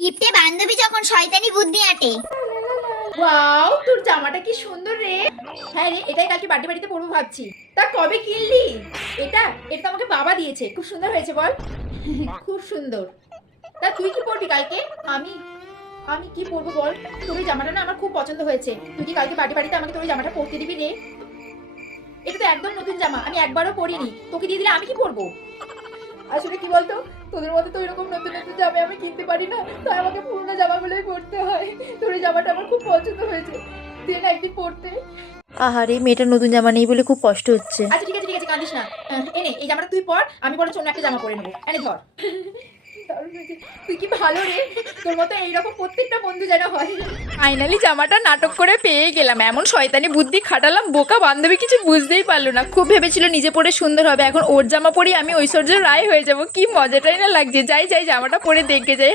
গিফটে বান্ধবী যখন শয়তানি বুদ্ধি আটে। ওয়াও, তোর জামাটা কি সুন্দর রে। হ্যাঁ রে, এটাই কালকে বার্থডে বাড়িতে পরবো ভাবছি। তা কবে কিনলি? এটা এটা তো আমাকে বাবা দিয়েছে। খুব সুন্দর হয়েছে বল। খুব সুন্দর। তা তুই কি পরবি কালকে? আমি আমি কি পরবো বল? তোর এই জামাটা না আমার খুব পছন্দ হয়েছে। তুই কি কালকে বার্থডে বাড়িতে আমাকে তোর এই জামাটা পরতে দিবি রে? এটা তো একদম নতুন জামা, আমি একবারও পরিনি। তোকে দিয়ে দিলে আমি কি পরবো? আসলে কি বলতো, তোদের মধ্যে তো এরকম নতুন নতুন জামা আমি কিনতে পারি না, তাই আমাকে পুরোনো জামাগুলোই পরতে হয়। তোর এই জামাটা আমার খুব পছন্দ হয়েছে, তুই না একদিন পরতে। আহারে, মেয়েটার নতুন জামা নেই বলে খুব কষ্ট হচ্ছে। আচ্ছা ঠিক আছে ঠিক আছে, কাঁদিস না। এনে এই জামাটা তুই পর, আমি বরং অন্য একটা জামা পরে নেবো। এনে ধর। দারুণ হয়েছে। তুই কি ভালো রে, তোর মতো এইরকম প্রত্যেকটা বন্ধু যেন হয়। ফাইনালি জামাটা নাটক করে পেয়ে গেলাম। এমন শয়তানি বুদ্ধি খাটালাম, বোকা বান্ধবী কিছু বুঝতেই পারলো না। খুব ভেবেছিল নিজে পরে সুন্দর হবে, এখন ওর জামা পরি আমি ঐশ্বর্য রায় হয়ে যাব। কি মজাটাই না লাগছে। যাই যাই জামাটা পরে দেখে যাই।